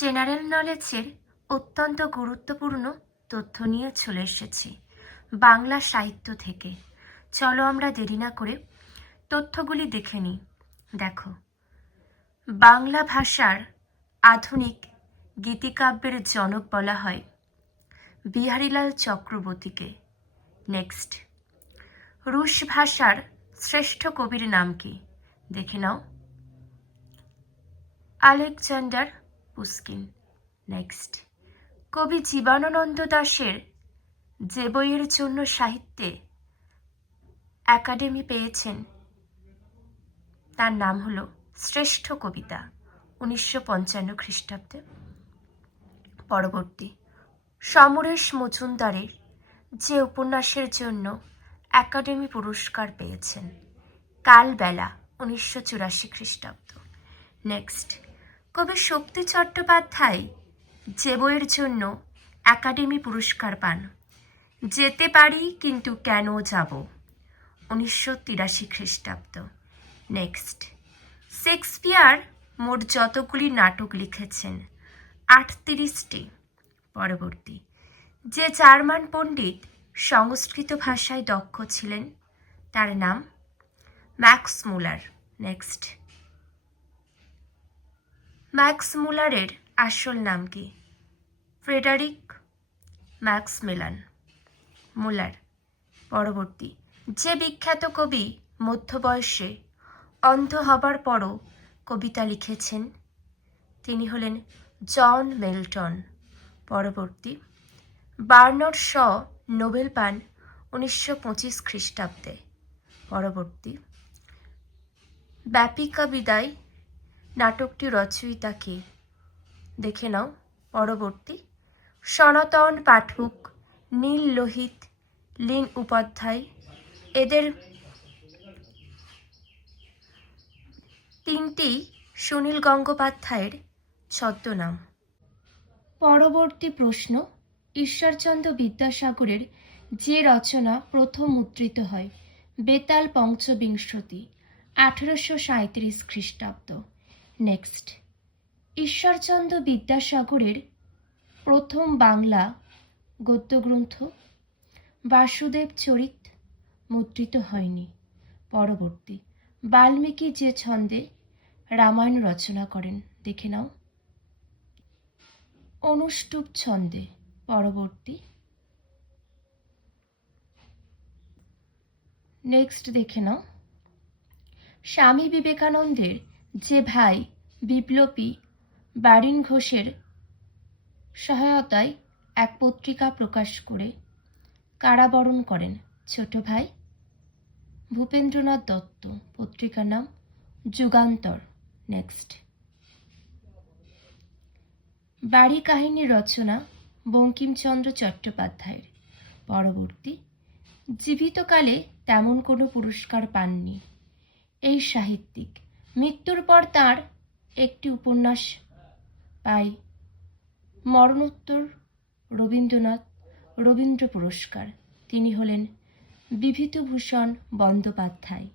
General নলেজের অত্যন্ত গুরুত্বপূর্ণ তথ্য নিয়ে চলে এসেছি বাংলা সাহিত্য থেকে। চলো আমরা দেরি না করে তথ্যগুলি দেখে নিই। দেখো, বাংলা ভাষার আধুনিক গীতিকাব্যের জনক বলা হয় বিহারীলাল চক্রবর্তীকে। নেক্সট, রুশ ভাষার শ্রেষ্ঠ কবির নাম কি? দেখে নাও, আলেকজান্ডার পুশকিন। নেক্সট, কবি জীবনানন্দ দাশের যে বইয়ের জন্য সাহিত্যে একাডেমি পেয়েছেন তার নাম হলো শ্রেষ্ঠ কবিতা, 1955 খ্রিস্টাব্দে। পরবর্তী, সমরেশ মজুমদারের যে উপন্যাসের জন্য একাডেমি পুরস্কার পেয়েছেন কালবেলা, 1984 খ্রিস্টাব্দ। নেক্সট, কবি শক্তি চট্টোপাধ্যায় যে বইয়ের জন্য একাডেমি পুরস্কার পান যেতে পারি কিন্তু কেন যাব, 1983 খ্রিস্টাব্দ। নেক্সট, শেক্সপিয়ার মোট যতগুলি নাটক লিখেছেন? 38টি। পরবর্তী, যে জার্মান পণ্ডিত সংস্কৃত ভাষায় দক্ষ ছিলেন তার নাম ম্যাক্স মুলার। নেক্সট, ম্যাক্স মুলারের আসল নাম কি? ফ্রেডারিক ম্যাক্সমিলান মুলার। পরবর্তী, যে বিখ্যাত কবি মধ্য বয়সে অন্ধ হবার পরও কবিতা লিখেছেন তিনি হলেন জন মিল্টন। পরবর্তী, বার্নার্ড শ নোবেল পান 1925 খ্রিস্টাব্দে। পরবর্তী, ব্যাপিকা বিদায় নাটকটি রচয়িতা কে? দেখে নাও। পরবর্তী, সনাতন পাঠক, নীল লোহিত, লীন উপাধ্যায়, এদের তিনটি সুনীল গঙ্গোপাধ্যায়ের ছদ্মনাম। পরবর্তী প্রশ্ন, ঈশ্বরচন্দ্র বিদ্যাসাগরের যে রচনা প্রথম মুদ্রিত হয় বেতাল পঞ্চবিংশতি, 1837 খ্রিস্টাব্দ। নেক্সট, ঈশ্বরচন্দ্র বিদ্যাসাগরের প্রথম বাংলা গদ্যগ্রন্থ বাসুদেব চরিত মুদ্রিত হয়নি। পরবর্তী, বাল্মীকি যে ছন্দে রামায়ণ রচনা করেন? দেখে নাও, অনুষ্টুপ ছন্দে। পরবর্তী, নেক্সট দেখে নাও, স্বামী বিবেকানন্দের যে ভাই বিপ্লবী বারিন ঘোষের সহায়তায় এক পত্রিকা প্রকাশ করে কারাবরণ করেন ছোট ভাই ভূপেন্দ্রনাথ দত্ত, পত্রিকার নাম যুগান্তর। নেক্সট, বাড়ি কাহিনী রচনা বঙ্কিমচন্দ্র চট্টোপাধ্যায়ের। পরবর্তী, জীবিতকালে তেমন কোনো পুরস্কার পাননি এই সাহিত্যিক। মৃত্যুর পর তার একটি উপন্যাস পায় মরণোত্তর রবীন্দ্র পুরস্কার। তিনি হলেন বিভূতিভূষণ বন্দ্যোপাধ্যায়।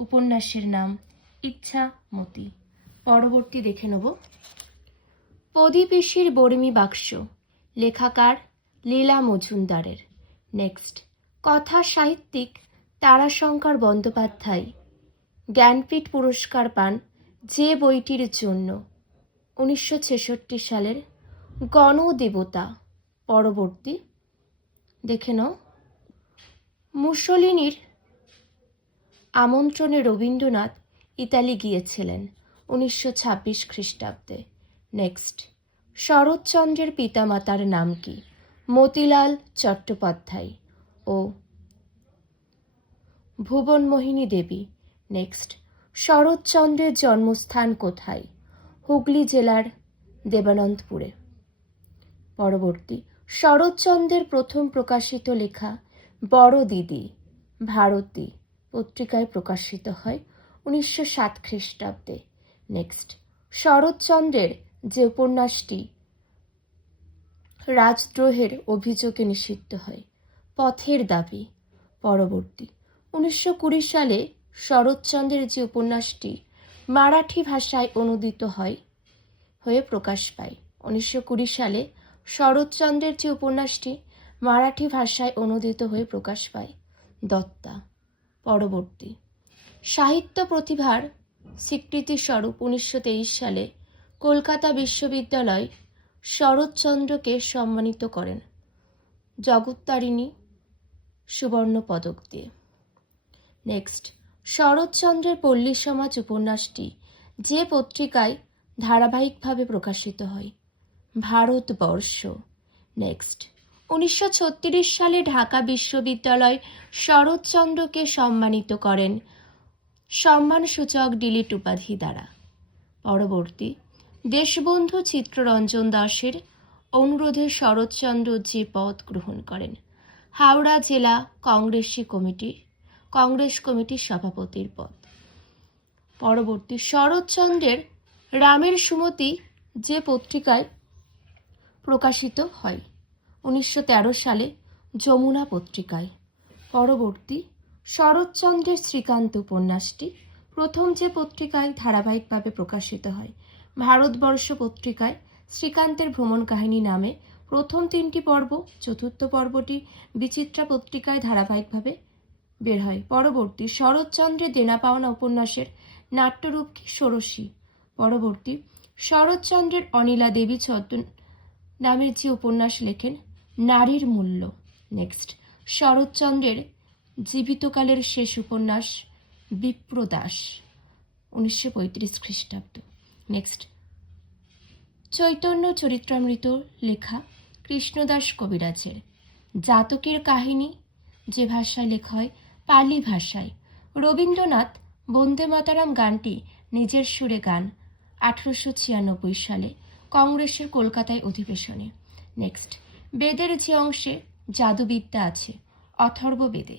উপন্যাসের নাম ইচ্ছামতি। পরবর্তী দেখে নেব, প্রদীপিসির বর্মী বাক্স, লেখাকার লীলা মজুমদারের। নেক্সট, কথা সাহিত্যিক তারাশঙ্কর বন্দ্যোপাধ্যায় জ্ঞানপীঠ পুরস্কার পান যে বইটির জন্য? 1966 সালের গণদেবতা। পরবর্তী দেখে নাও, মুসোলিনির আমন্ত্রণে রবীন্দ্রনাথ ইতালি গিয়েছিলেন 1926 খ্রিস্টাব্দে। নেক্সট, শরৎচন্দ্রের পিতামাতার নাম কি? মতিলাল চট্টোপাধ্যায় ও ভুবনমোহিনী দেবী। নেক্সট, শরৎচন্দ্রের জন্মস্থান কোথায়? হুগলি জেলার দেবানন্দপুরে। পরবর্তী, শরৎচন্দ্রের প্রথম প্রকাশিত লেখা বড় দিদি ভারতী পত্রিকায় প্রকাশিত হয় 1907 খ্রিস্টাব্দে। নেক্সট, শরৎচন্দ্রের যে উপন্যাসটি রাজদ্রোহের অভিযোগে নিষিদ্ধ হয় পথের দাবি। পরবর্তী, 1920 সালে শরৎচন্দ্রের যে উপন্যাসটি মারাঠি ভাষায় অনুদিত হয় হয়ে প্রকাশ পায়। 1920 সালে শরৎচন্দ্রের যে উপন্যাসটি মারাঠি ভাষায় অনূদিত হয়ে প্রকাশ পায়, দত্তা। পরবর্তী সাহিত্য প্রতিভার স্বীকৃতিস্বরূপ 1923 সালে কলকাতা বিশ্ববিদ্যালয় শরৎচন্দ্রকে সম্মানিত করেন জগত্তারিণী সুবর্ণ পদক দিয়ে। নেক্সট, শরৎচন্দ্রের পল্লী সমাজ উপন্যাসটি যে পত্রিকায় ধারাবাহিকভাবে প্রকাশিত হয়, ভারতবর্ষ। নেক্সট, 1936 সালে ঢাকা বিশ্ববিদ্যালয় শরৎচন্দ্রকে সম্মানিত করেন সম্মানসূচক ডিলিট উপাধি দ্বারা। পরবর্তী, দেশবন্ধু চিত্তরঞ্জন দাশের অনুরোধে শরৎচন্দ্র যে পদ গ্রহণ করেন, হাওড়া জেলা কংগ্রেস কমিটির সভাপতির পদ। পরবর্তী, শরৎচন্দ্রের রামের সুমতি যে পত্রিকায় প্রকাশিত হয়, 1913 সালে যমুনা পত্রিকায়। পরবর্তী, শরৎচন্দ্রের শ্রীকান্ত উপন্যাসটি প্রথম যে পত্রিকায় ধারাবাহিকভাবে প্রকাশিত হয়, ভারতবর্ষ পত্রিকায় শ্রীকান্তের ভ্রমণ কাহিনী নামে প্রথম 3টি পর্ব, চতুর্থ পর্বটি বিচিত্রা পত্রিকায় ধারাবাহিকভাবে বের হয়। পরবর্তী, শরৎচন্দ্রের দেনা পাওনা উপন্যাসের নাট্যরূপ কি ষোড়শী। পরবর্তী, শরৎচন্দ্রের অনিলা দেবী ছদ্ম নামের যে উপন্যাস লেখেন, নারীর মূল্য। নেক্সট, শরৎচন্দ্রের জীবিতকালের শেষ উপন্যাস বিপ্রদাস, 1935 খ্রিস্টাব্দ। নেক্সট, চৈতন্য চরিত্রামৃত লেখা কৃষ্ণদাস কবিরাজের জাতকের কাহিনী যে ভাষায় লেখা হয়, পালি ভাষায়। রবীন্দ্রনাথ বন্দে মাতারাম গানটি নিজের সুরে গান 1896 সালে কংগ্রেসের কলকাতায় অধিবেশনে। নেক্সট, বেদের যে অংশে জাদুবিদ্যা আছে, অথর্ব বেদে।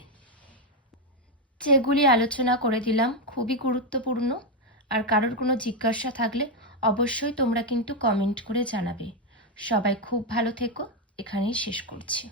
যেগুলি আলোচনা করে দিলাম খুবই গুরুত্বপূর্ণ, আর কারোর কোনো জিজ্ঞাসা থাকলে অবশ্যই তোমরা কিন্তু কমেন্ট করে জানাবে। সবাই খুব ভালো থেকো, এখানেই শেষ করছি।